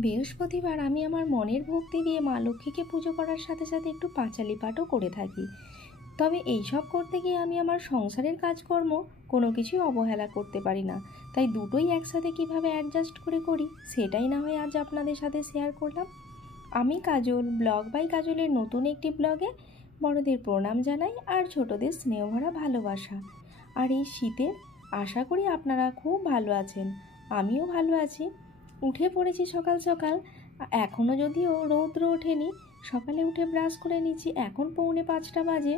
বৃহস্পতিবার আমি আমার মনের ভক্তি দিয়ে মা লক্ষ্মীকে পুজো করার সাথে সাথে একটু পাঁচালি পাঠও করে থাকি। তবে এইসব করতে গিয়ে আমি আমার সংসারের কাজকর্ম কোনো কিছুই অবহেলা করতে পারি না। তাই দুটোই একসাথে কিভাবে অ্যাডজাস্ট করে করি সেটাই না হয় আজ আপনাদের সাথে শেয়ার করলাম। আমি কাজল, ব্লগ বাই কাজলের নতুন একটি ব্লগে বড়দের প্রণাম জানাই আর ছোটদের স্নেহভরা ভালোবাসা। আর এই শীতে আশা করি আপনারা খুব ভালো আছেন, আমিও ভালো আছি। উঠে পড়েছি সকাল সকাল, এখনও যদিও রৌদ্র ওঠেনি। সকালে উঠে ব্রাশ করে নিচ্ছি, এখন 4:45 বাজে।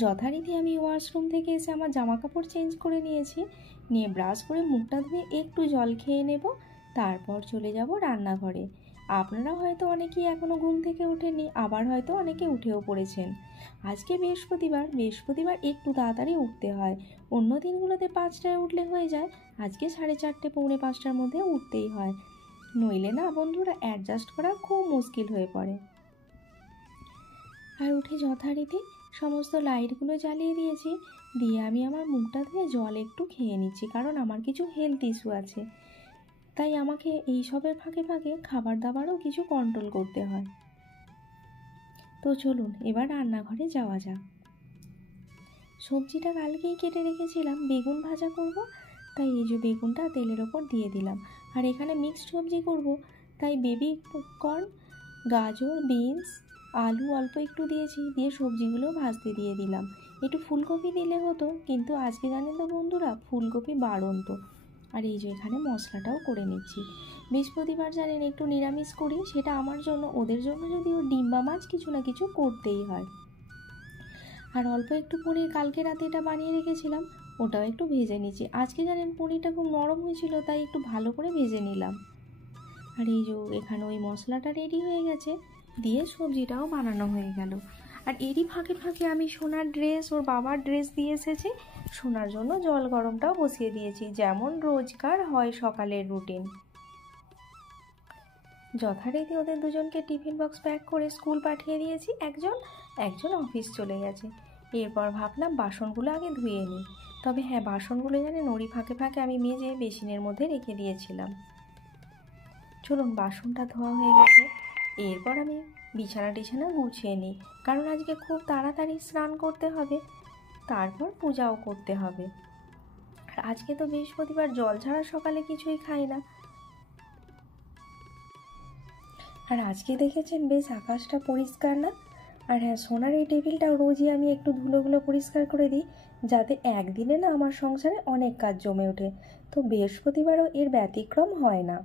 যথারীতি আমি ওয়াশরুম থেকে এসে আমার জামা কাপড় চেঞ্জ করে নিয়েছি, নিয়ে ব্রাশ করে মুখটা ধুয়ে একটু জল খেয়ে নেব, তারপর চলে যাব রান্নাঘরে। আপনারা হয়তো অনেকেই এখনও ঘুম থেকে ওঠেননি, আবার হয়তো অনেকে উঠেও পড়েছেন। আজকে বৃহস্পতিবার একটু তাড়াতাড়ি উঠতে হয়। অন্য দিনগুলোতে 5টায় উঠলে হয়ে যায়, আজকে 4:30 4:45টার মধ্যে উঠতেই হয়, নইলে না বন্ধুরা অ্যাডজাস্ট করা খুব মুশকিল হয়ে পড়ে। আর উঠে যথারীতি সমস্ত লাইটগুলো জ্বালিয়ে দিয়েছি, দিয়ে আমি আমার মুখটা ধুয়ে জল একটু খেয়ে নিচ্ছি, কারণ আমার কিছু হেলথ ইস্যু আছে, তাই আমাকে এইসবের ফাঁকে ফাঁকে খাবার দাবারও কিছু কন্ট্রোল করতে হয়। তো চলুন এবার রান্নাঘরে যাওয়া যাক। সবজিটা কালকেই কেটে রেখেছিলাম, বেগুন ভাজা করব, তাই এই যে বেগুনটা তেলের ওপর দিয়ে দিলাম। আর এখানে মিক্সড সবজি করব, তাই বেবি কর্ন, গাজর, বিনস, আলু অল্প একটু দিয়েছি, দিয়ে সবজিগুলো ভাজতে দিয়ে দিলাম। একটু ফুলকপি দিলে হতো, কিন্তু আজকে জানেন তো বন্ধুরা ফুলকপি বাড়ন্ত। আর এই যে এখানে মশলাটাও করে নিচ্ছি। বৃহস্পতিবার জানেন একটু নিরামিষ করি, সেটা আমার জন্য, ওদের জন্য যদিও ডিম বা মাছ কিছু না কিছু করতেই হয়। আর অল্প একটু পনির কালকে রাতে এটা বানিয়ে রেখেছিলাম, ওটাও একটু ভেজে নিচ্ছি। আজকে জানেন পনিরটা খুব নরম হয়েছিল, তাই একটু ভালো করে ভেজে নিলাম। আর এই যে এখানে ওই মশলাটা রেডি হয়ে গেছে, দিয়ে সবজিটাও বানানো হয়ে গেল। আর এরই ফাঁকে ফাঁকে আমি সোনার ড্রেস, ওর বাবার ড্রেস দিয়ে এসেছি, সোনার জন্য জল গরমটাও বসিয়ে দিয়েছি, যেমন রোজকার হয় সকালের রুটিন। যথারীতি ওদের দুজনকে টিফিন বক্স প্যাক করে স্কুল পাঠিয়ে দিয়েছি, একজন অফিস চলে গেছে। এরপর ভাবলাম বাসনগুলো আগে ধুয়ে নিই। তবে হ্যাঁ, বাসনগুলো জানেন ওরই ফাঁকে ফাঁকে আমি মেজে বেসিনের মধ্যে রেখে দিয়েছিলাম। চলুন, বাসনটা ধোয়া হয়ে গেছে, এরপর আমি বিছানা গুছিয়ে নিই, কারণ আজকে খুব তাড়াতাড়ি স্নান করতে হবে, তারপর পূজাও করতে হবে। আর আজকে তো বৃহস্পতিবার, জল ছাড়া সকালে কিছুই খাই না। আর আজকে দেখেছেন বেশ আকাশটা পরিষ্কার না? আর হ্যাঁ, সোনার এই টেবিলটাও রোজই আমি একটু ধুলোগুলো পরিষ্কার করে দিই, যাতে একদিনে না আমার সংসারে অনেক কাজ জমে ওঠে। তো বৃহস্পতিবারও এর ব্যতিক্রম হয় না।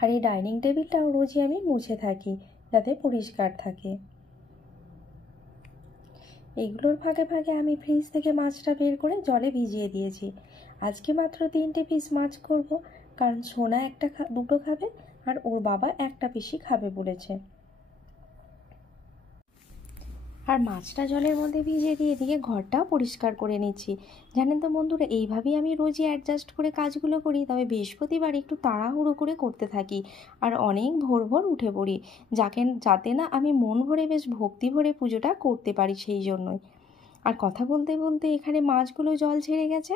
আর এই ডাইনিং টেবিলটাও রোজই আমি মুছে থাকি, যাতে পরিষ্কার থাকে। এগুলোর ফাঁকে ফাঁকে আমি ফ্রিজ থেকে মাছটা বের করে জলে ভিজিয়ে দিয়েছি। আজকে মাত্র 3টে পিস মাছ করব, কারণ সোনা দুটো খাবে, আর ওর বাবা একটা পিসই খাবে বলেছে। আর মাছটা জলের মধ্যে ভিজিয়ে দিয়ে এদিকে ঘরটাও পরিষ্কার করে নিচ্ছি। জানেন তো বন্ধুরা, এইভাবেই আমি রোজই অ্যাডজাস্ট করে কাজগুলো করি, তবে বৃহস্পতিবার একটু তাড়াহুড়ো করে করতে থাকি, আর অনেক ভোর উঠে পড়ি, যাতে না আমি মন ভরে বেশ ভক্তি ভরে পুজোটা করতে পারি, সেই জন্যই। আর কথা বলতে বলতে এখানে মাছগুলো জল ছেড়ে গেছে,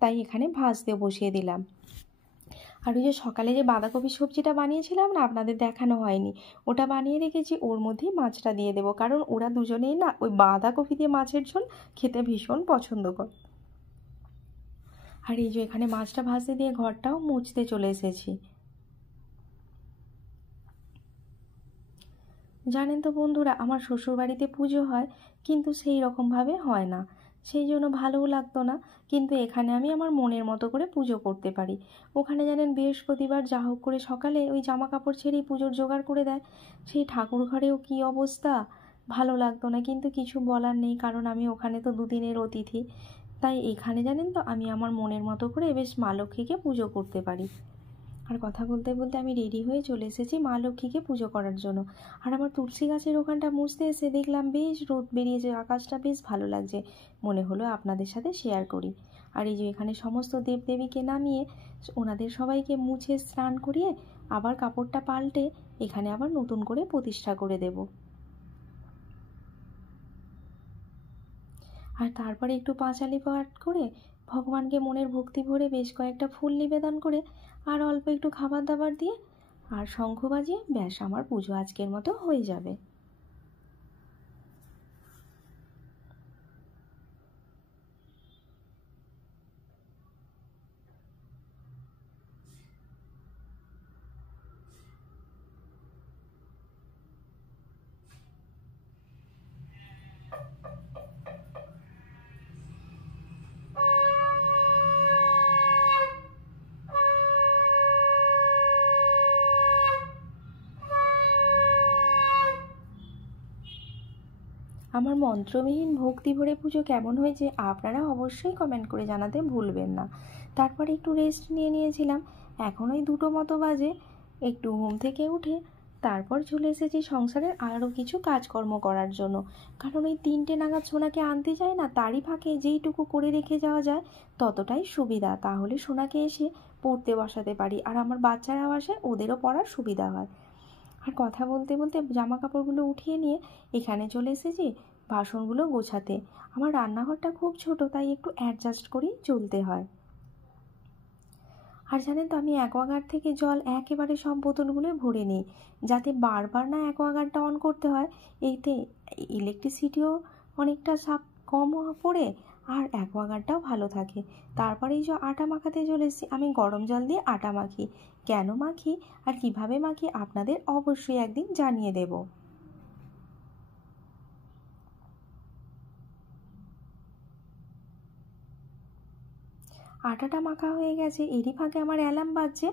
তাই এখানে ভাজতে বসিয়ে দিলাম। আর ওই যে সকালে যে বাঁধাকপি সবজিটা বানিয়েছিলাম না, আপনাদের দেখানো হয়নি, ওটা বানিয়ে রেখেছি, ওর মধ্যেই মাছটা দিয়ে দেবো, কারণ ওরা দুজনেই না ওই বাঁধাকপি দিয়ে মাছের ঝোল খেতে ভীষণ পছন্দ করে। আর এই যে এখানে মাছটা ভাজতে দিয়ে ঘরটাও মুছতে চলে এসেছি। জানেন তো বন্ধুরা, আমার শ্বশুরবাড়িতে পুজো হয়, কিন্তু সেই রকমভাবে হয় না, সেই জন্য ভালোও লাগতো না, কিন্তু এখানে আমি আমার মনের মতো করে পুজো করতে পারি। ওখানে জানেন বৃহস্পতিবার যা হোক করে সকালে ওই জামা কাপড় ছেড়েই পুজোর জোগাড় করে দেয়, সেই ঠাকুর ঘরেও কী অবস্থা, ভালো লাগতো না, কিন্তু কিছু বলার নেই, কারণ আমি ওখানে তো দুদিনের অতিথি। তাই এখানে জানেন তো আমি আমার মনের মতো করে বেশ মা লক্ষ্মীকে পুজো করতে পারি। আর কথা বলতে বলতে আমি রেডি হয়ে চলে এসেছি মা লক্ষ্মীকে পুজো করার জন্য। আর আমার তুলসী গাছের ওখানটা মুছতে এসে দেখলাম বেশ রোদ বেরিয়েছে, আকাশটা বেশ ভালো লাগছে, মনে হলো আপনাদের সাথে শেয়ার করি। আর এই যে এখানে সমস্ত দেবদেবীকে নামিয়ে ওনাদের সবাইকে মুছে স্নান করিয়ে আবার কাপড়টা পাল্টে এখানে আবার নতুন করে প্রতিষ্ঠা করে দেব। আর তারপরে একটু পাঁচালি পাঠ করে ভগবানকে মনের ভক্তি ভরে বেশ কয়েকটা ফুল নিবেদন করে আর অল্প একটু খাবার দাবার দিয়ে আর শঙ্খ বাজিয়ে ব্যাস আমার পুজো আজকের মতো হয়ে যাবে। আমার মন্ত্রবিহীন ভক্তি ভরে পুজো কেমন হয়েছে আপনারা অবশ্যই কমেন্ট করে জানাতে ভুলবেন না। তারপরে একটু রেস্ট নিয়েছিলাম। এখন ওই 2টো মতো বাজে। একটু ঘুম থেকে উঠে তারপর চলে এসেছি সংসারের আরও কিছু কাজকর্ম করার জন্য। কারণ ওই 3টে নাগাদ সোনাকে আনতে যায় না, তারই ফাঁকে যেইটুকু করে রেখে যাওয়া যায় ততটাই সুবিধা। তাহলে সোনাকে এসে পড়তে বসাতে পারি, আর আমার বাচ্চারাও আসে, ওদেরও পড়ার সুবিধা হয়। আর কথা বলতে বলতে জামা কাপড়গুলো উঠিয়ে নিয়ে এখানে চলে এসেছি বাসনগুলো গোছাতে। আমার রান্নাঘরটা খুব ছোট, তাই একটু অ্যাডজাস্ট করেই চলতে হয়। আর জানেন তো, আমি অ্যাকোয়াগার্ড থেকে জল একেবারে সব বোতলগুলো ভরে নিই, যাতে বারবার না অ্যাকোয়াগার্ডটা অন করতে হয়। এইতে ইলেকট্রিসিটিও অনেকটা কম পড়ে, আর অ্যাকোয়াগার্ডটাও ভালো থাকে। তারপরে এই যে আটা মাখাতে চলে এসেছি, আমি গরম জল দিয়ে আটা মাখি। কেন মাখি আর কিভাবে মাখি আপনাদের অবশ্যই একদিন জানিয়ে দেব। আটাটা মাখা হয়ে গেছে, এরই ফাঁকে আমার অ্যালার্ম বাজছে,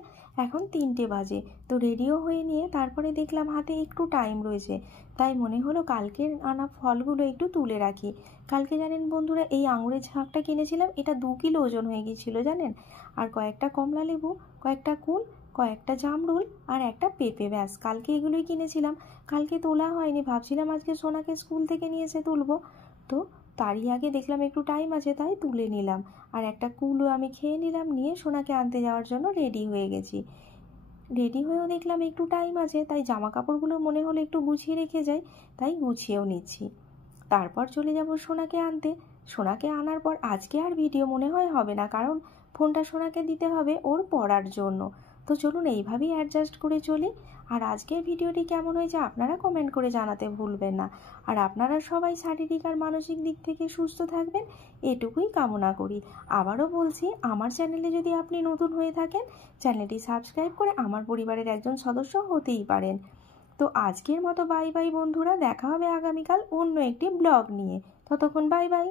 এখন 3টে বাজে। তো রেডিও হয়ে নিয়ে তারপরে দেখলাম হাতে একটু টাইম রয়েছে, তাই মনে হলো কালকের আনা ফলগুলো একটু তুলে রাখি। কালকে জানেন বন্ধুরা, এই আঙুরের ঝাঁকটা কিনেছিলাম, এটা 2 কিলো ওজন হয়ে গিয়েছিল জানেন। আর কয়েকটা কমলা লেবু, কয়েকটা কুল, কয়েকটা জামরুল আর একটা পেঁপে, ব্যাস কালকে এগুলোই কিনেছিলাম। কালকে তোলা হয়নি, ভাবছিলাম আজকে সোনাকে স্কুল থেকে নিয়ে এসে তুলবো। তো তারই আগে দেখলাম একটু টাইম আছে, তাই তুলে নিলাম। আর একটা কুলও আমি খেয়ে নিলাম, নিয়ে সোনাকে আনতে যাওয়ার জন্য রেডি হয়ে গেছি। রেডি হয়েও দেখলাম একটু টাইম আছে, তাই জামা কাপড়গুলো মনে হলো একটু গুছিয়ে রেখে যাই, তাই গুছিয়েও নিচ্ছি। তারপর চলে যাব সোনাকে আনতে। সোনাকে আনার পর আজকে আর ভিডিও মনে হয় হবে না, কারণ ফোনটা সোনাকে দিতে হবে ওর পড়ার জন্য। তো চলুন এইভাবেই অ্যাডজাস্ট করে চলি। আর আজকের ভিডিওটি কেমন হয়েছে আপনারা কমেন্ট করে জানাতে ভুলবেন না। আর আপনারা সবাই শারীরিক আর মানসিক দিক থেকে সুস্থ থাকবেন, এটুকুই কামনা করি। আবারও বলছি, আমার চ্যানেলে যদি আপনি নতুন হয়ে থাকেন, চ্যানেলটি সাবস্ক্রাইব করে আমার পরিবারের একজন সদস্য হতেই পারেন। তো আজকের মতো বাই বাই বন্ধুরা, দেখা হবে আগামীকাল অন্য একটি ব্লগ নিয়ে। ততক্ষণ বাই বাই।